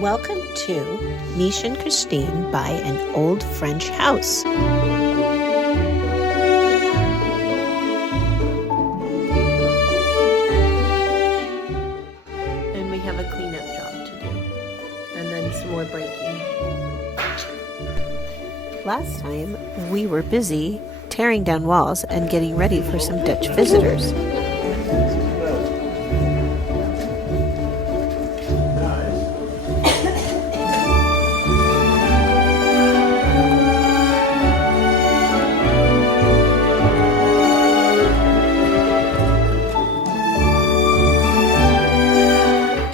Welcome to Miesj Christine by an old French house. And we have a cleanup job to do. And then some more breaking. Last time, we were busy tearing down walls and getting ready for some Dutch visitors.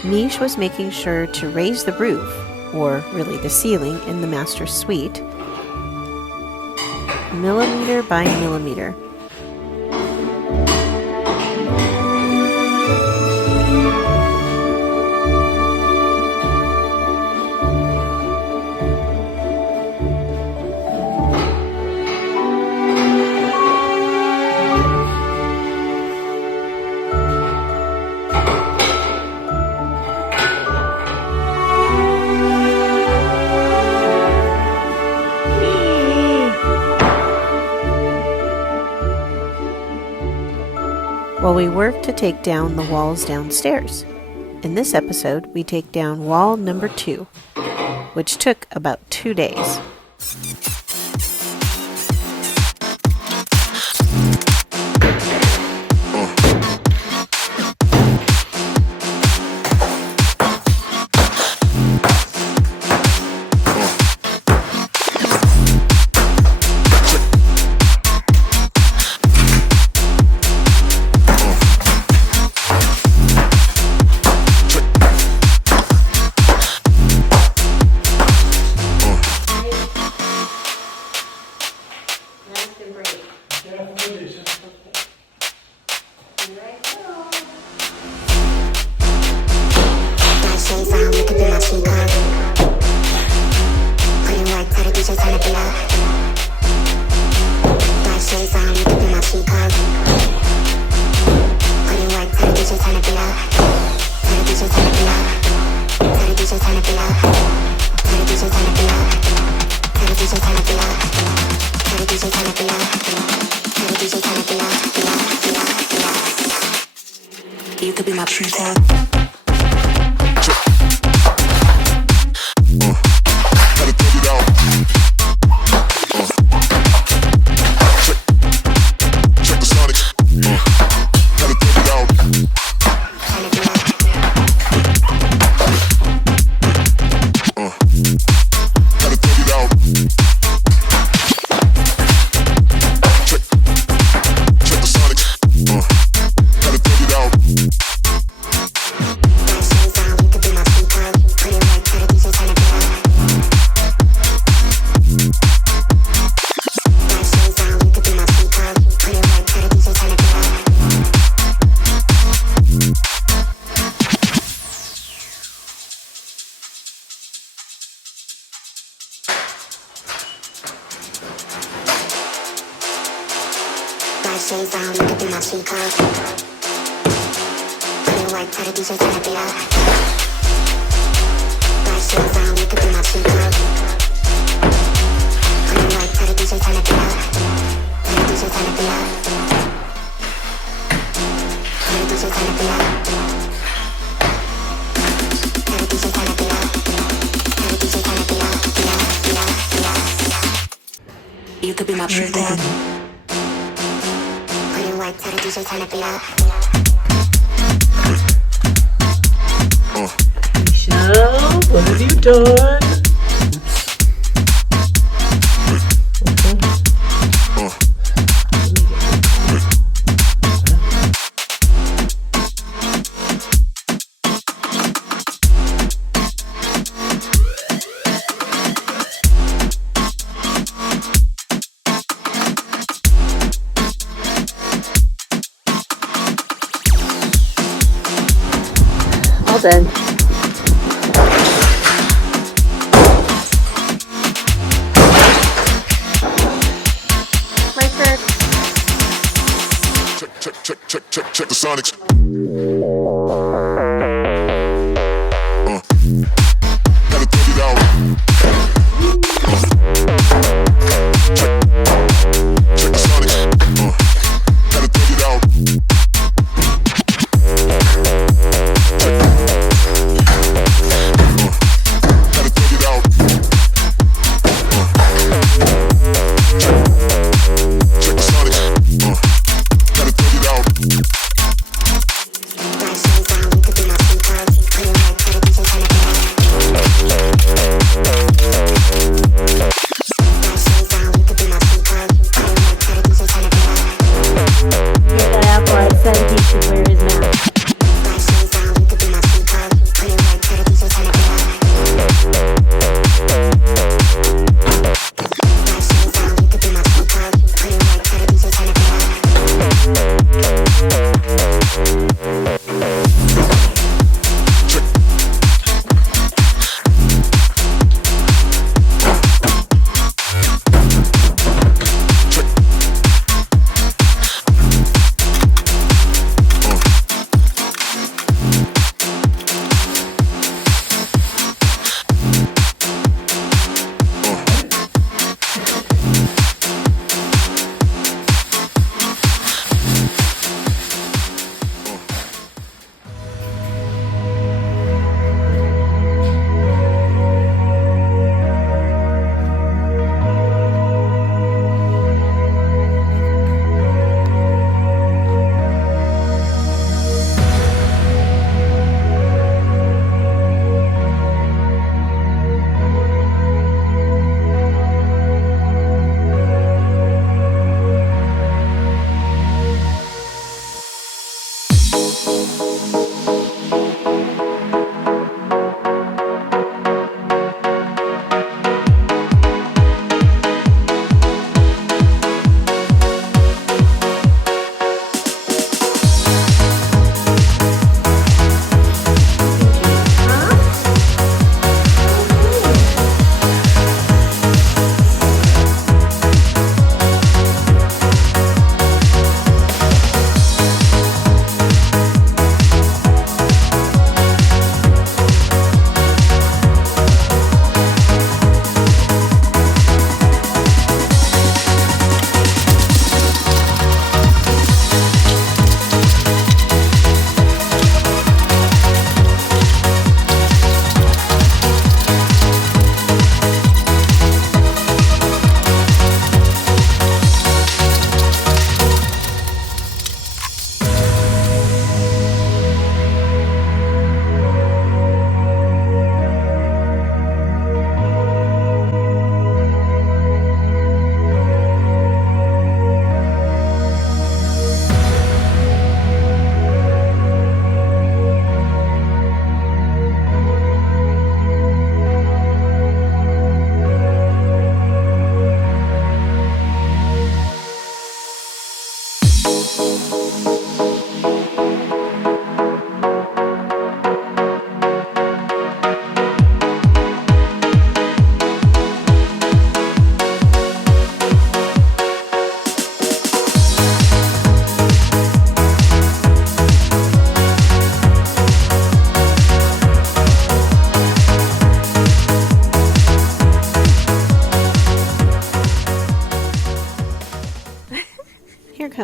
Miesj was making sure to raise the roof, or really the ceiling, in the master suite, millimeter by millimeter. While we work to take down the walls downstairs. In this episode, we take down wall number 2, which took about 2 days. You could be my true love. Shades on, you could be my cheat code. Put in work, tell the DJ turn it up. Black shades on, you could be my cheat code. Put in work, tell the DJ turn it up. Tell the DJ turn it up. Tell the DJ turn it up. Tell the DJ turn it up. Tell the DJ turn it up. You could be my true love. Tell the DJ turn it up. Michelle, what have you done? All done. My turn. Check the Sonics.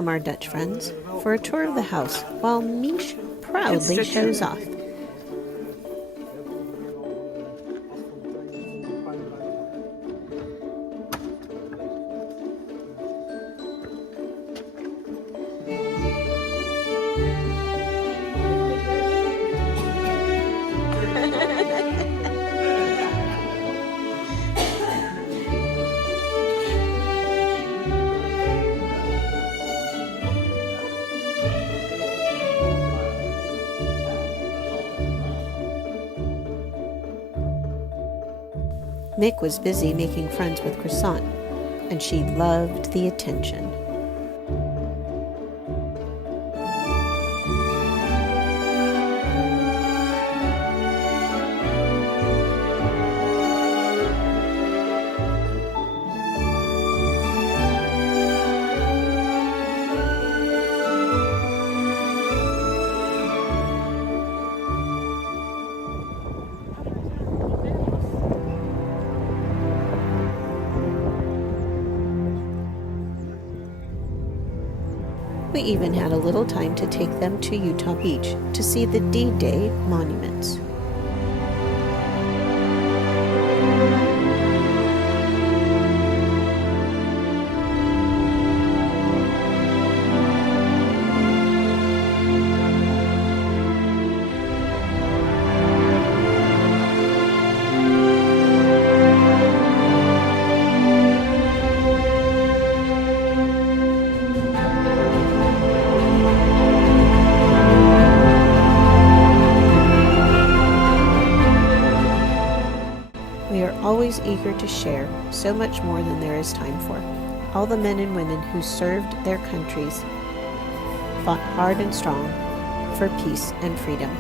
welcome our Dutch friends for a tour of the house while Miesj proudly shows off. Mick was busy making friends with Croissant, and she loved the attention. We even had a little time to take them to Utah Beach to see the D-Day monuments. We are always eager to share so much more than there is time for. All the men and women who served their countries, fought hard and strong for peace and freedom.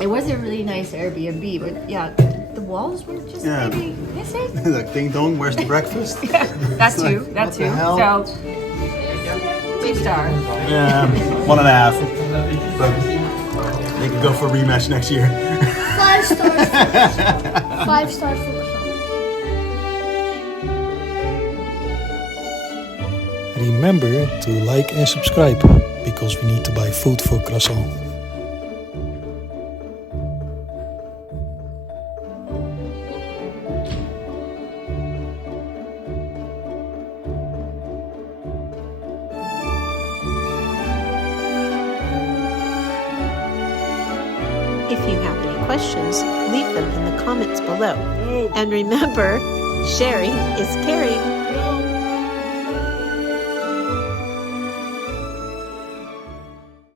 It was a really nice Airbnb, but yeah, the walls were just maybe missing. Like, ding dong, where's the breakfast? That too, that what the too. hell? So, 2 star. Yeah, 1.5. But they could go for a rematch next year. 5 stars. 5 stars for Croissant. Remember to like and subscribe, because we need to buy food for Croissant. If you have any questions, leave them in the comments below. And remember, sharing is caring.